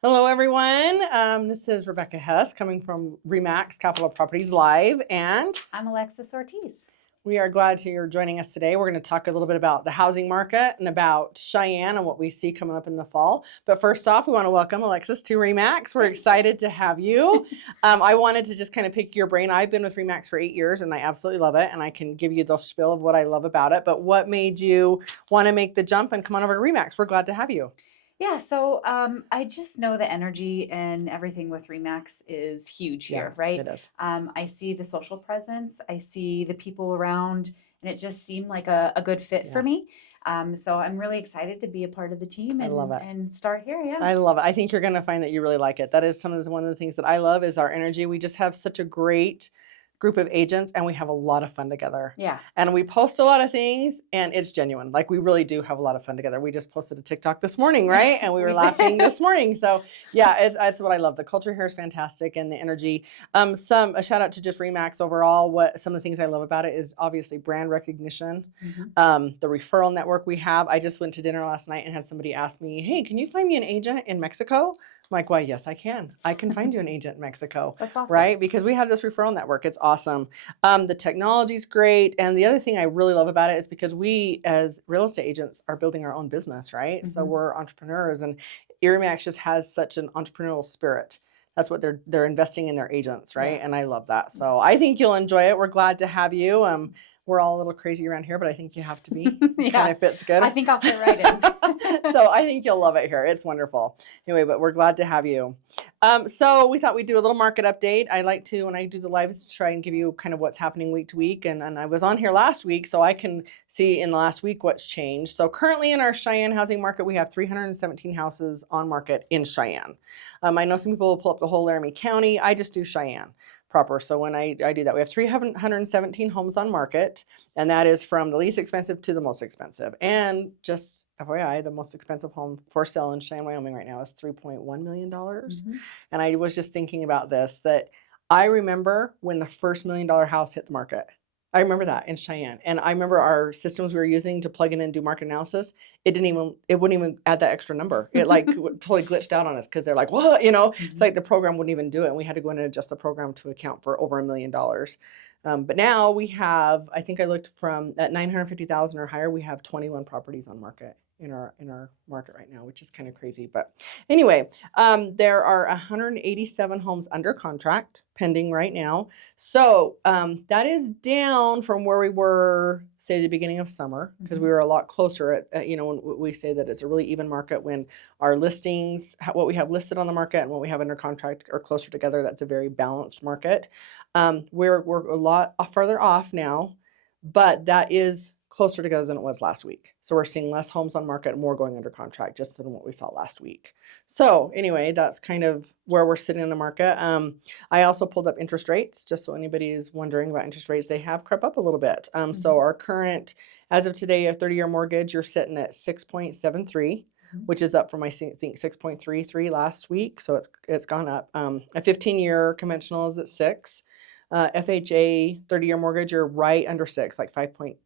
Hello, everyone. This is Rebecca Hess coming from REMAX Capitol Properties Live, and I'm Alexis Ortiz. we are glad you're joining us today. We're going to talk a little bit about the housing market and about Cheyenne and what we see coming up in the fall. But first off, we want to welcome Alexis to REMAX. We're excited to have you. I wanted to just kind of pick your brain. I've been with REMAX for 8 years, and I absolutely love it, and I can give you the spiel of what I love about it. But what made you want to make the jump and come on over to REMAX? We're glad to have you. Yeah, so I just know the energy and everything with REMAX is huge here, right? It is. I see the social presence, I see the people around, and it just seemed like a good fit for me. So I'm really excited to be a part of the team I love it. and start here. Yeah. I love it. I think you're going to find that you really like it. That is one of the things that I love is our energy. We just have such a great group of agents and we have a lot of fun together. Yeah. And we post a lot of things and it's genuine. Like we really do have a lot of fun together. We just posted a TikTok this morning, right? And we were laughing this morning. So yeah, it's what I love. The culture here is fantastic and the energy. A shout out to just REMAX overall. What some of the things I love about it is obviously brand recognition. The referral network we have. I just went to dinner last night and had somebody ask me, hey, can you find me an agent in Mexico? I'm like, why, yes, I can. I can find you an agent in Mexico. That's awesome. Right? Because we have this referral network. It's awesome. The technology's great. And the other thing I really love about it is because we, as real estate agents, are building our own business, right? So we're entrepreneurs and REMAX just has such an entrepreneurial spirit. That's what they're investing in their agents, right? Yeah. And I love that. So I think you'll enjoy it. We're glad to have you. We're all a little crazy around here, but I think you have to be. It kind of fits good. I think I'll fit right in. So I think you'll love it here. It's wonderful. Anyway, but we're glad to have you. So we thought we'd do a little market update. I like to, when I do the lives, try and give you kind of what's happening week to week. And I was on here last week, so I can see in the last week what's changed. So currently in our Cheyenne housing market, we have 317 houses on market in Cheyenne. I know some people will pull up the whole Laramie County. I just do Cheyenne proper. So when I do that, we have 317 homes on market, and that is from the least expensive to the most expensive. And just FYI, the most expensive home for sale in Cheyenne, Wyoming right now is $3.1 million. And I was just thinking about this, that I remember when the first $1 million house hit the market. I remember that in Cheyenne. And I remember our systems we were using to plug in and do market analysis. It wouldn't even add that extra number. It like totally glitched out on us because they're like, what? It's like the program wouldn't even do it. And we had to go in and adjust the program to account for over $1 million. But now we have, I think I looked from at 950,000 or higher, we have 21 properties on market in our market right now, which is kind of crazy. But anyway, there are 187 homes under contract pending right now. So that is down from where we were, say, the beginning of summer, because we were a lot closer at, when we say that it's a really even market when our listings, what we have listed on the market and what we have under contract are closer together. That's a very balanced market. We're a lot further off now, but that is closer together than it was last week. So we're seeing less homes on market and more going under contract just than what we saw last week. So anyway, that's kind of where we're sitting in the market. I also pulled up interest rates, just so anybody is wondering about interest rates. They have crept up a little bit. So our current, as of today, a 30-year mortgage, you're sitting at 6.73. Which is up from, I think, 6.33 last week. So it's gone up. A 15-year conventional is at 6. FHA 30-year mortgage, you're right under 6, literally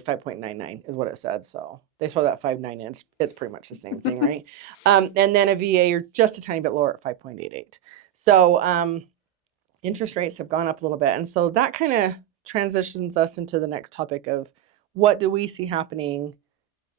5.99 is what it said. So they throw that 5.9 in. It's pretty much the same thing, right? And then a VA, you're just a tiny bit lower at 5.88. So interest rates have gone up a little bit. And so that kind of transitions us into the next topic of what do we see happening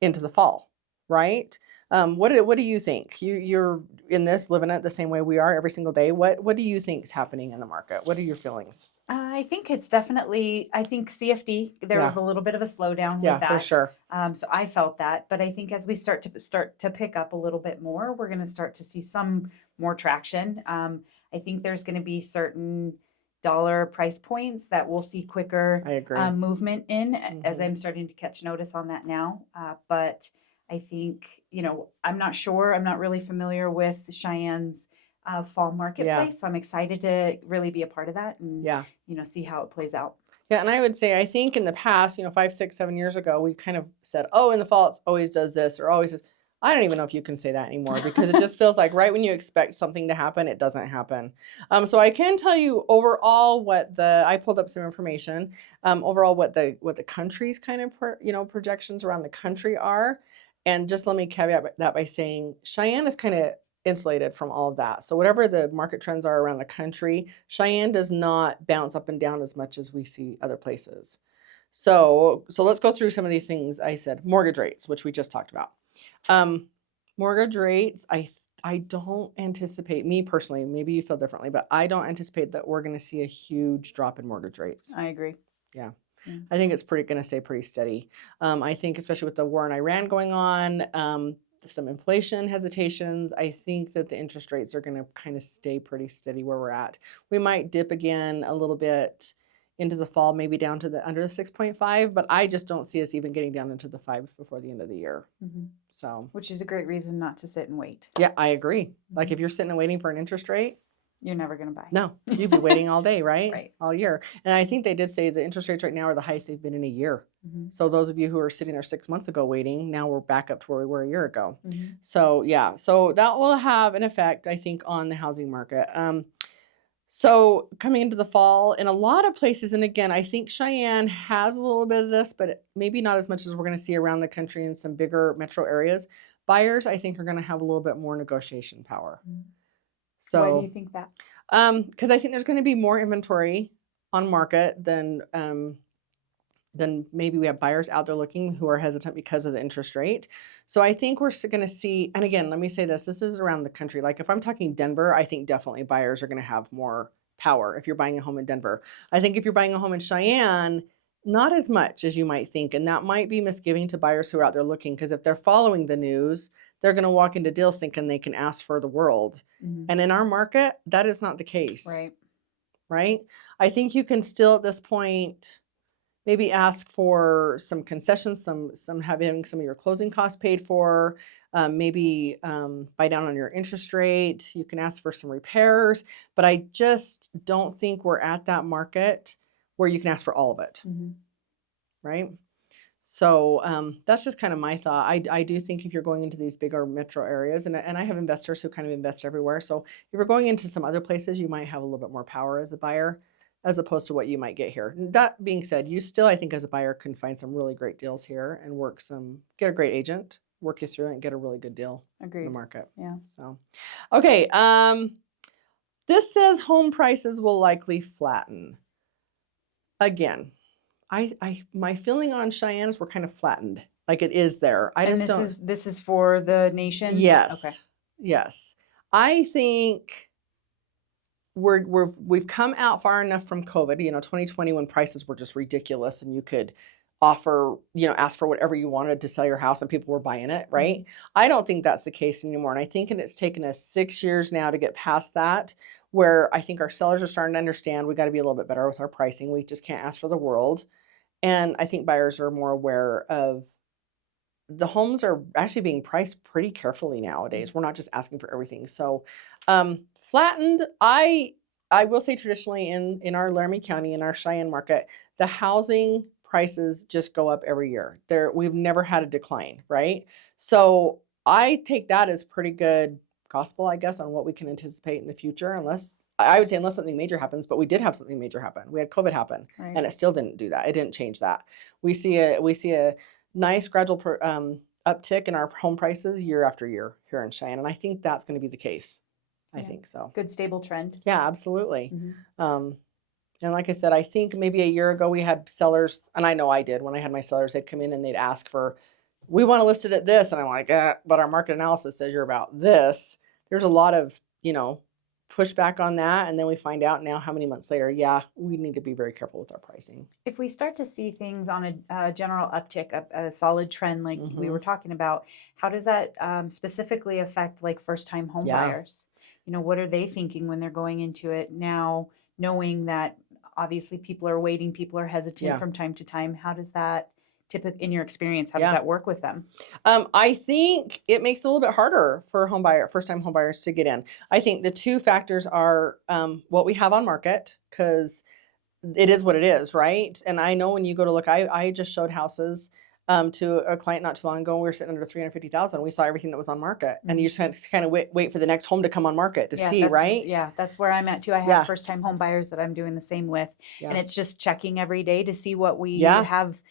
into the fall, right? What do you think? You're in this, living it the same way we are every single day. What do you think is happening in the market? What are your feelings? I think it's definitely, I think CFD, there was a little bit of a slowdown with that. Yeah, for sure. So I felt that, but I think as we start to pick up a little bit more, we're going to start to see some more traction. I think there's going to be certain dollar price points that we'll see quicker movement in as I'm starting to catch notice on that now. But I think, I'm not sure. I'm not really familiar with Cheyenne's fall marketplace. So I'm excited to really be a part of that and, see how it plays out. Yeah. And I would say, I think in the past, 5, 6, 7 years ago, we kind of said, oh, in the fall, it always does this or always does. I don't even know if you can say that anymore because it just feels like right when you expect something to happen, it doesn't happen. So I can tell you overall I pulled up some information, overall what the country's kind of, projections around the country are. And just let me caveat that by saying Cheyenne is kind of insulated from all of that. So whatever the market trends are around the country, Cheyenne does not bounce up and down as much as we see other places. So let's go through some of these things. I said mortgage rates, which we just talked about. Mortgage rates, I don't anticipate, me personally, maybe you feel differently, but I don't anticipate that we're going to see a huge drop in mortgage rates. I agree. Yeah. I think it's going to stay pretty steady. I think especially with the war in Iran going on, some inflation hesitations, I think that the interest rates are going to kind of stay pretty steady where we're at. We might dip again a little bit into the fall, maybe down to the under the 6.5, but I just don't see us even getting down into the 5s before the end of the year. So, which is a great reason not to sit and wait. Yeah, I agree. Like if you're sitting and waiting for an interest rate, you're never going to buy. No, you'd be waiting all day, right? Right. All year. And I think they did say the interest rates right now are the highest they've been in a year. So those of you who were sitting there 6 months ago waiting, now we're back up to where we were a year ago. So yeah, so that will have an effect, I think, on the housing market. So coming into the fall, in a lot of places, and again, I think Cheyenne has a little bit of this, but maybe not as much as we're going to see around the country in some bigger metro areas. Buyers, I think, are going to have a little bit more negotiation power. So why do you think that? Because I think there's going to be more inventory on market than maybe we have buyers out there looking who are hesitant because of the interest rate. So I think we're going to see, and again, let me say this is around the country. Like if I'm talking Denver, I think definitely buyers are going to have more power if you're buying a home in Denver. I think if you're buying a home in Cheyenne, not as much as you might think. And that might be misgiving to buyers who are out there looking, because if they're following the news, they're going to walk into deals thinking they can ask for the world. And in our market, that is not the case. Right? I think you can still at this point maybe ask for some concessions, some having some of your closing costs paid for, maybe buy down on your interest rate. You can ask for some repairs, but I just don't think we're at that market where you can ask for all of it. Right? So that's just kind of my thought. I do think if you're going into these bigger metro areas, and I have investors who kind of invest everywhere. So if you're going into some other places, you might have a little bit more power as a buyer, as opposed to what you might get here. That being said, you still, I think as a buyer, can find some really great deals here and get a great agent, work you through it and get a really good deal in the market. Yeah. So, okay. This says home prices will likely flatten. Again, my feeling on Cheyenne is we're kind of flattened. Like it is there. This is for the nation? Yes. Okay. Yes. I think we've come out far enough from COVID, 2020, when prices were just ridiculous and you could offer, ask for whatever you wanted to sell your house and people were buying it, right? I don't think that's the case anymore. And I think it's taken us 6 years now to get past that, where I think our sellers are starting to understand we got to be a little bit better with our pricing. We just can't ask for the world. And I think buyers are more aware of the homes are actually being priced pretty carefully nowadays. We're not just asking for everything. So flattened, I will say traditionally in our Laramie County, in our Cheyenne market, the housing prices just go up every year. We've never had a decline, right? So I take that as pretty good gospel, I guess, on what we can anticipate in the future, unless something major happens, but we did have something major happen. We had COVID happen, and it still didn't do that. It didn't change that. We see a nice gradual uptick in our home prices year after year here in Cheyenne, and I think that's going to be the case. I think so. Good stable trend. Yeah, absolutely. And like I said, I think maybe a year ago we had sellers, and I know I did when I had my sellers, they'd come in and they'd ask for, we want to list it at this, and I'm like, but our market analysis says you're about this. There's a lot of pushback on that, and then we find out now how many months later, we need to be very careful with our pricing. If we start to see things on a general uptick, a solid trend like we were talking about, how does that specifically affect like first-time home buyers? What are they thinking when they're going into it now, knowing that obviously people are waiting, people are hesitant from time to time? How does that in your experience, how does that work with them? I think it makes it a little bit harder for first-time home buyers to get in. I think the two factors are what we have on market, because it is what it is, right? And I know when you go to look, I just showed houses to a client not too long ago. We were sitting under 350,000. We saw everything that was on market, and you just kind of wait for the next home to come on market to see, right? Yeah, that's where I'm at too. I have first-time home buyers that I'm doing the same with, and it's just checking every day to see what we have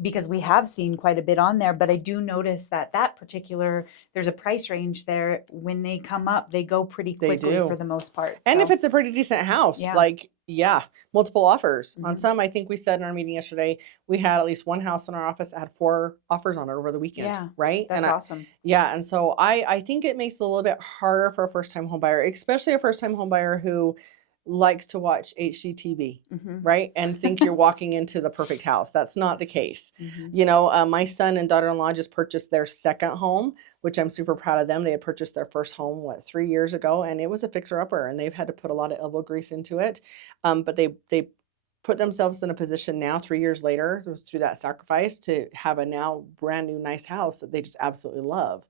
because we have seen quite a bit on there, but I do notice that particular, there's a price range there. When they come up, they go pretty They quickly do. for the most part. And if So, it's a pretty decent house, yeah. like, yeah, multiple offers on Mhm. some. I think we said in our meeting yesterday, we had at least one house in our office that had 4 offers on it over the weekend, Yeah, right? that's And awesome. yeah, and so I think it makes it a little bit harder for a first-time home buyer, especially a first-time home buyer who likes to watch HGTV, Mhm. right? And think you're walking into the perfect house. That's not the case. Mhm. You know, my son and daughter-in-law just purchased their second home, which I'm super proud of them. They had purchased their first home, 3 years ago, and it was a fixer-upper, and they've had to put a lot of elbow grease into it. But they put themselves in a position now, 3 years later, through that sacrifice, to have a now brand new nice house that they just absolutely love.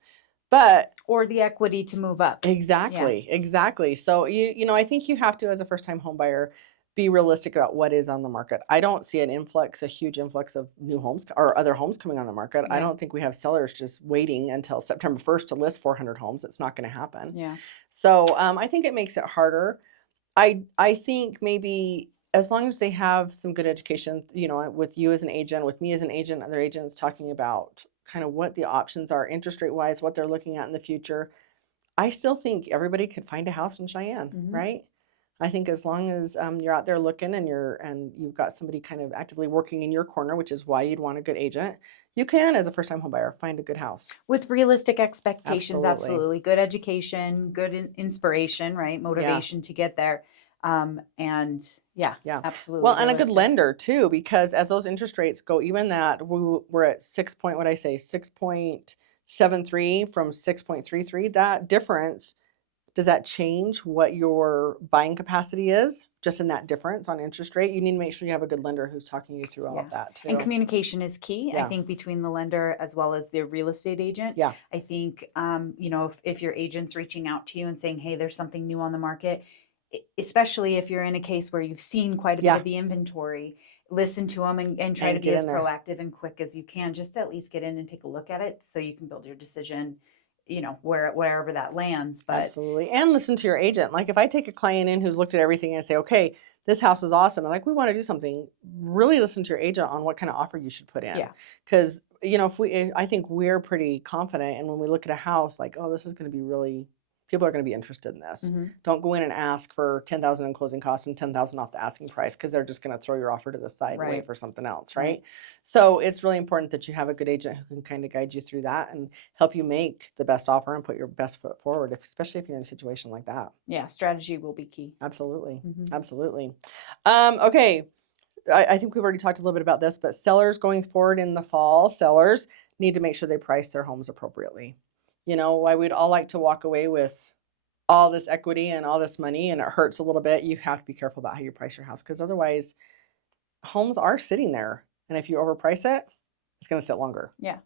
But Or the equity to move up. exactly. So you know, I think you have to, as a first-time home buyer, be realistic about what is on the market. I don't see a huge influx of new homes or other homes coming on the market. I Yeah. don't think we have sellers just waiting until September 1st to list 400 homes. It's not going to happen. Yeah. So I think it makes it harder. I think maybe as long as they have some good education, you know, with you as an agent, with me as an agent, other agents talking about kind of what the options are interest rate wise, what they're looking at in the future. I still think everybody could find a house in Cheyenne, Mhm. right? I think as long as you're out there looking and you've got somebody kind of actively working in your corner, which is why you'd want a good agent, you can, as a first-time home buyer, find a good house. With realistic expectations, Absolutely. absolutely. Good education, good inspiration, right? Yeah. Motivation to get there. And yeah, Yeah. absolutely. Well, and a good realistic. lender too, because as those interest rates go, even that we're at 6.73 from 6.33, that difference, does that change what your buying capacity is just in that difference on interest rate? You need to make sure you have a good lender who's talking you through all Yeah. of that too. And communication is key, I Yeah. think, between the lender as well as the real estate agent. Yeah. I think, you know, if your agent's reaching out to you and saying, hey, there's something new on the market, especially if you're in a case where you've seen quite a bit Yeah. of the inventory, listen to them and try And to be get as in there. proactive and quick as you can. Just at least get in and take a look at it so you can build your decision, you know, wherever that lands. But Absolutely. And listen to your agent. Like if I take a client in who's looked at everything and say, okay, this house is awesome, and like we want to do something, really listen to your agent on what kind of offer you should put in. yeah, Because, you know, I think we're pretty confident. And when we look at a house, like, oh, this is going to be really, people are going to be interested in this. Mhm. Don't go in and ask for 10,000 in closing costs and 10,000 off the asking price, because they're just going to throw your offer to the side and Right. wait for something else, Right. right? So it's really important that you have a good agent who can kind of guide you through that and help you make the best offer and put your best foot forward, especially if you're in a situation like that. yeah, strategy will be key. Absolutely. Mhm. Absolutely. Okay. I think we've already talked a little bit about this, but sellers going forward in the fall, sellers need to make sure they price their homes appropriately. You know, why we'd all like to walk away with all this equity and all this money and it hurts a little bit. You have to be careful about how you price your house, because otherwise homes are sitting there. And if you overprice it, it's going to sit longer. Yeah.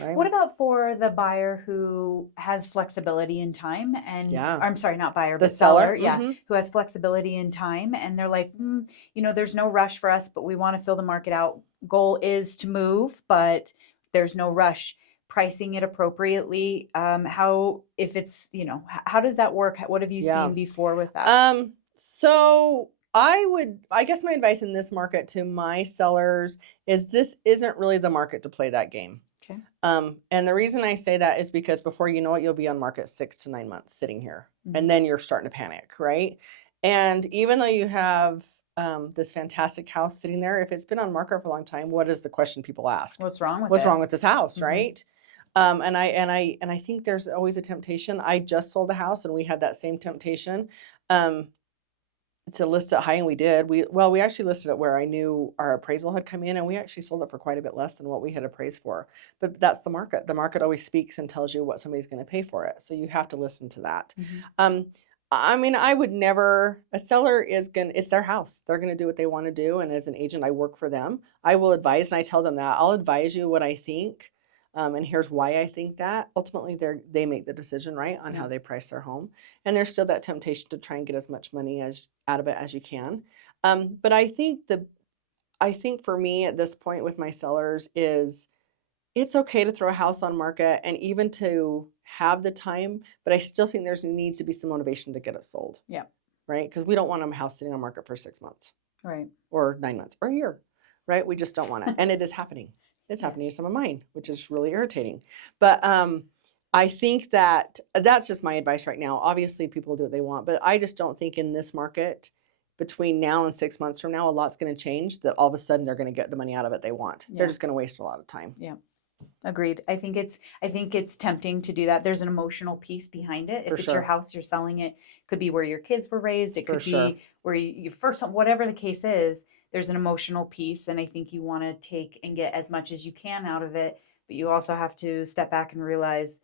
Right? What about for the buyer who has flexibility in time and, Yeah. or I'm sorry, not buyer, The but seller, seller? yeah, Mhm. who has flexibility in time and they're like, you know, there's no rush for us, but we want to fill the market out. Goal is to move, but there's no rush. Pricing it appropriately. How, if it's, you know, how does that work? What have you Yeah. seen before with that? So I guess my advice in this market to my sellers is this isn't really the market to play that game. Okay. And the reason I say that is because before you know it, you'll be on market 6 to 9 months sitting here, Mhm. and then you're starting to panic, right? And even though you have this fantastic house sitting there, if it's been on market for a long time, what is the question people ask? What's wrong with What's it? wrong with this house, Mhm. right? And I think there's always a temptation. I just sold a house, and we had that same temptation. To list it high, and we did. We actually listed it where I knew our appraisal had come in, and we actually sold it for quite a bit less than what we had appraised for. But that's the market. The market always speaks and tells you what somebody's going to pay for it. So you have to listen to that. Mhm. I mean, I would never, a seller it's their house. They're going to do what they want to do. And as an agent, I work for them. I will advise, and I tell them that I'll advise you what I think. And here's why I think that. Ultimately, they make the decision, right, on Yeah. how they price their home. And there's still that temptation to try and get as much money out of it as you can. But I think for me at this point with my sellers is it's okay to throw a house on market and even to have the time, but I still think there needs to be some motivation to get it sold. Yeah. Right? Because we don't want a house sitting on market for 6 months Right. or 9 months or a year, right? We just don't want it. And it is happening. It's Yeah. happening to some of mine, which is really irritating. But I think that that's just my advice right now. Obviously, people do what they want, but I just don't think in this market between now and 6 months from now, a lot's going to change. That all of a sudden they're going to get the money out of it they want. They're Yeah. just going to waste a lot of time. Yeah. Agreed. I think it's tempting to do that. There's an emotional piece behind it. If For it's your sure. house, you're selling it. Could be where your kids were raised. It For could sure. be where you first, whatever the case is, there's an emotional piece. And I think you want to take and get as much as you can out of it. But you also have to step back and realize,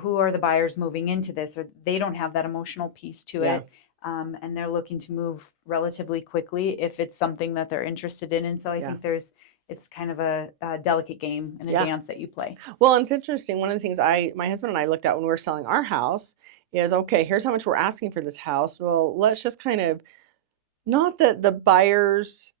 who are the buyers moving into this, or they don't have that emotional piece to Yeah. it. And they're looking to move relatively quickly if it's something that they're interested in. And so I Yeah. think it's kind of a delicate game and a Yeah. dance that you play. Well, and it's interesting. One of the things my husband and I looked at when we were selling our house is, okay, here's how much we're asking for this house. Well, let's just kind of, not that the buyer's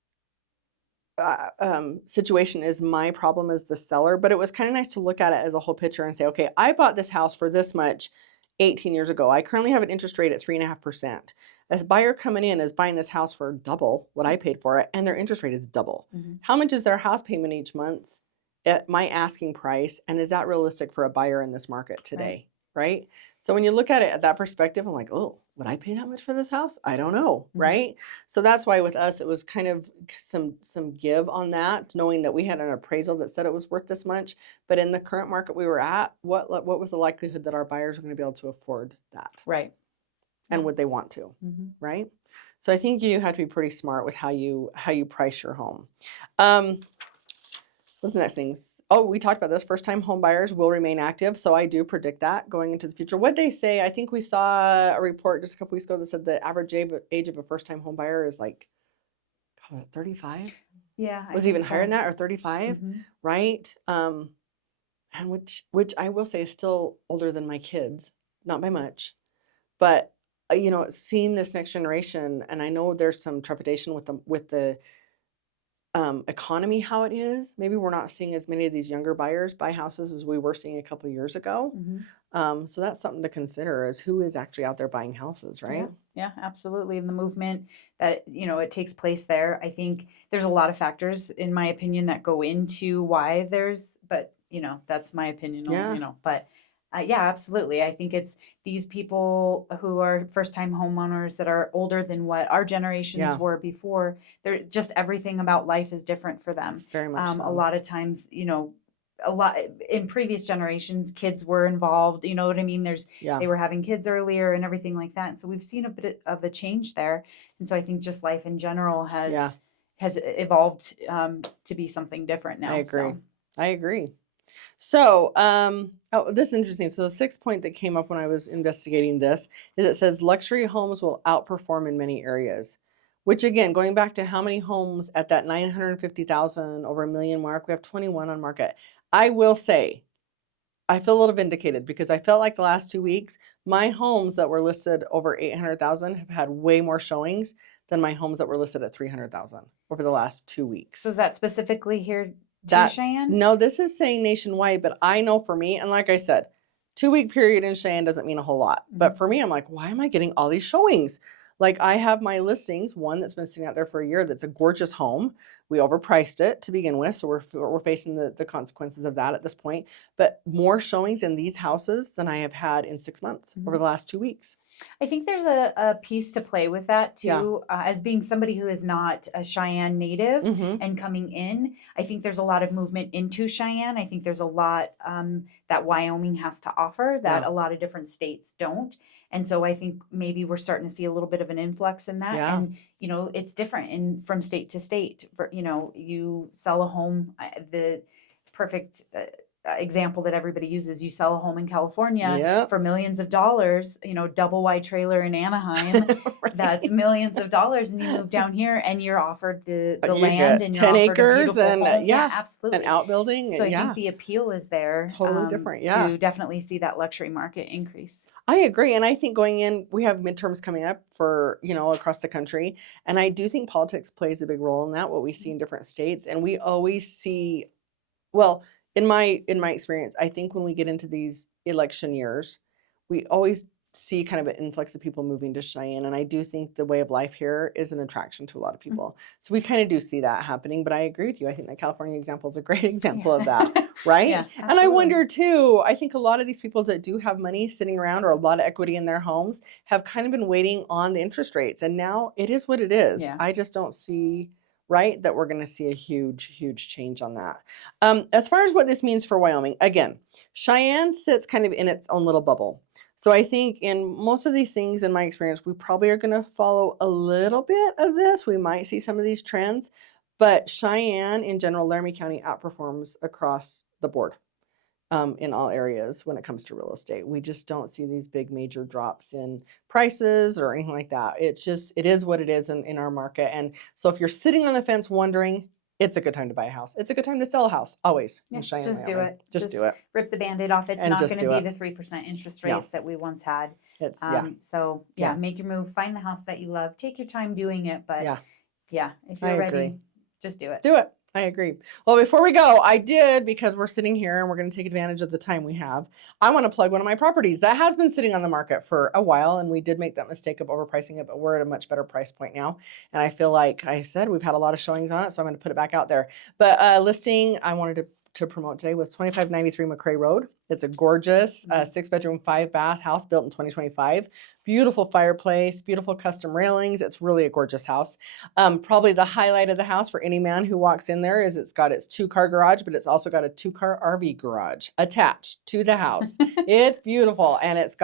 situation is my problem as the seller, but it was kind of nice to look at it as a whole picture and say, okay, I bought this house for this much 18 years ago. I currently have an interest rate at 3.5%. A buyer coming in is buying this house for double what I paid for it, and their interest rate is double. Mm-hmm. How much is their house payment each month at my asking price? And is that realistic for a buyer in this market today? Right? So when you look at it at that perspective, I'm like, oh, would I pay that much for this house? I don't know. Mhm. Right? So that's why with us, it was kind of some give on that, knowing that we had an appraisal that said it was worth this much. But in the current market we were at, what was the likelihood that our buyers are going to be able to afford that? Right. And Yeah. would they want to? Mm-hmm. Right? So I think you have to be pretty smart with how you price your home. What's the next things? Oh, we talked about this. First-time home buyers will remain active. So I do predict that going into the future. What they say, I think we saw a report just a couple weeks ago that said the average age of a first-time home buyer is like 35. Yeah. Was even higher than that, or 35, Mm-hmm. right? And which I will say is still older than my kids, not by much, but seeing this next generation, and I know there's some trepidation with the economy, how it is. Maybe we're not seeing as many of these younger buyers buy houses as we were seeing a couple of years ago. Mm-hmm. So that's something to consider, is who is actually out there buying houses, right? Yeah, absolutely. And the movement that, it takes place there, I think there's a lot of factors, in my opinion, that go into why but that's my opinion, Yeah. but yeah, absolutely. I think it's these people who are first-time homeowners that are older than what our generations Yeah. were before. They're just, everything about life is different for them. Very much so. A lot of times, a lot in previous generations, kids were involved. You know what I mean? Yeah. They were having kids earlier and everything like that. And so we've seen a bit of a change there. And so I think just life in general has evolved to be something different now. I agree. So, this is interesting. So the sixth point that came up when I was investigating this is, it says luxury homes will outperform in many areas, which, again, going back to how many homes at that 950,000 over $1 million mark, we have 21 on market. I will say, I feel a little vindicated, because I felt like the last 2 weeks, my homes that were listed over 800,000 have had way more showings than my homes that were listed at 300,000 over the last 2 weeks. So is that specifically here to Cheyenne? No, this is saying nationwide, but I know for me, and like I said, 2-week period in Cheyenne doesn't mean a whole lot. But for me, I'm like, why am I getting all these showings? Like, I have my listings, one that's been sitting out there for a year that's a gorgeous home. We overpriced it to begin with, so we're facing the consequences of that at this point. But more showings in these houses than I have had in 6 months over the last 2 weeks. I think there's a piece to play with that too. As being somebody who is not a Cheyenne native and coming in, I think there's a lot of movement into Cheyenne. I think there's a lot that Wyoming has to offer that a lot of different states don't. And so I think maybe we're starting to see a little bit of an influx in that. Yeah. And, it's different from state to state. You sell a home, the perfect example that everybody uses, you sell a home in California for millions of dollars, double wide trailer in Anaheim, Right. That's millions of dollars, and you move down here and you're offered the You land get and 10 you're offered a acres beautiful and home. Yeah, absolutely. an outbuilding. So I think the appeal is there. Totally different, To definitely see that luxury market increase. I agree. And I think going in, we have midterms coming up for, across the country. And I do think politics plays a big role in that, what we see in different states. And we always see, well, in my experience, I think when we get into these election years, we always see kind of an influx of people moving to Cheyenne. And I do think the way of life here is an attraction to a lot of people. So we kind of do see that happening. But I agree with you. I think that California example is a great example of that, right? Yeah, And I absolutely. wonder too, I think a lot of these people that do have money sitting around or a lot of equity in their homes have kind of been waiting on the interest rates. And now it is what it is. Yeah. I just don't see, right, that we're going to see a huge change on that. As far as what this means for Wyoming, again, Cheyenne sits kind of in its own little bubble. So I think in most of these things, in my experience, we probably are going to follow a little bit of this. We might see some of these trends, but Cheyenne in general, Laramie County outperforms across the board in all areas when it comes to real estate. We just don't see these big major drops in prices or anything like that. It's just, it is what it is in our market. And so if you're sitting on the fence wondering, it's a good time to buy a house. It's a good time to sell a house, always in Cheyenne, Just do Wyoming. it. Just do it. Rip the Band-Aid off. It's And not just going do to be it. the 3% interest No. rates that we once had. It's, So Yeah. make your move. Find the house that you love. Take your time doing it. But Yeah. if I you're ready, agree. just do it. Do it. I agree. Well, before we go, I did, because we're sitting here and we're going to take advantage of the time we have, I want to plug one of my properties that has been sitting on the market for a while, and we did make that mistake of overpricing it, but we're at a much better price point now. And I feel like I said, we've had a lot of showings on it, so I'm going to put it back out there. But listing I wanted to promote today was 2593 McCrae Road. It's a gorgeous 6-bedroom, 5-bath house built in 2025. Beautiful fireplace, beautiful custom railings. It's really a gorgeous house. Probably the highlight of the house for any man who walks in there is it's got its 2-car garage, but it's also got a 2-car RV garage attached to the house. It's beautiful, and it's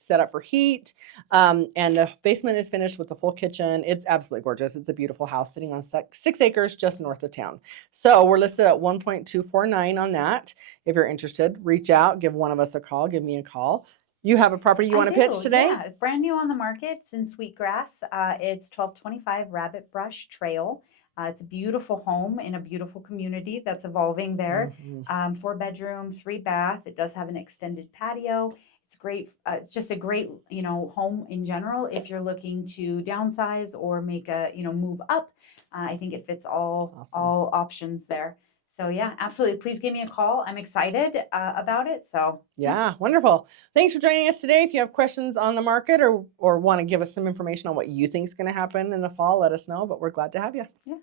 set up for heat, and the basement is finished with a full kitchen. It's absolutely gorgeous. It's a beautiful house sitting on 6 acres just north of town. So we're listed at 1.249 on that. If you're interested, reach out, give one of us a call, give me a call. You have a property you want to pitch today? Yeah, it's brand new on the market. It's in Sweetgrass. It's 1225 Rabbit Brush Trail. It's a beautiful home in a beautiful community that's evolving there. 4-bedroom, 3-bath. It does have an extended patio. It's great, just a great, home in general. If you're looking to downsize or make a, move up, I think it fits all options there. So yeah, absolutely. Please give me a call. I'm excited about it. So yeah, wonderful. Thanks for joining us today. If you have questions on the market or want to give us some information on what you think is going to happen in the fall, let us know. But we're glad to have you. Yeah.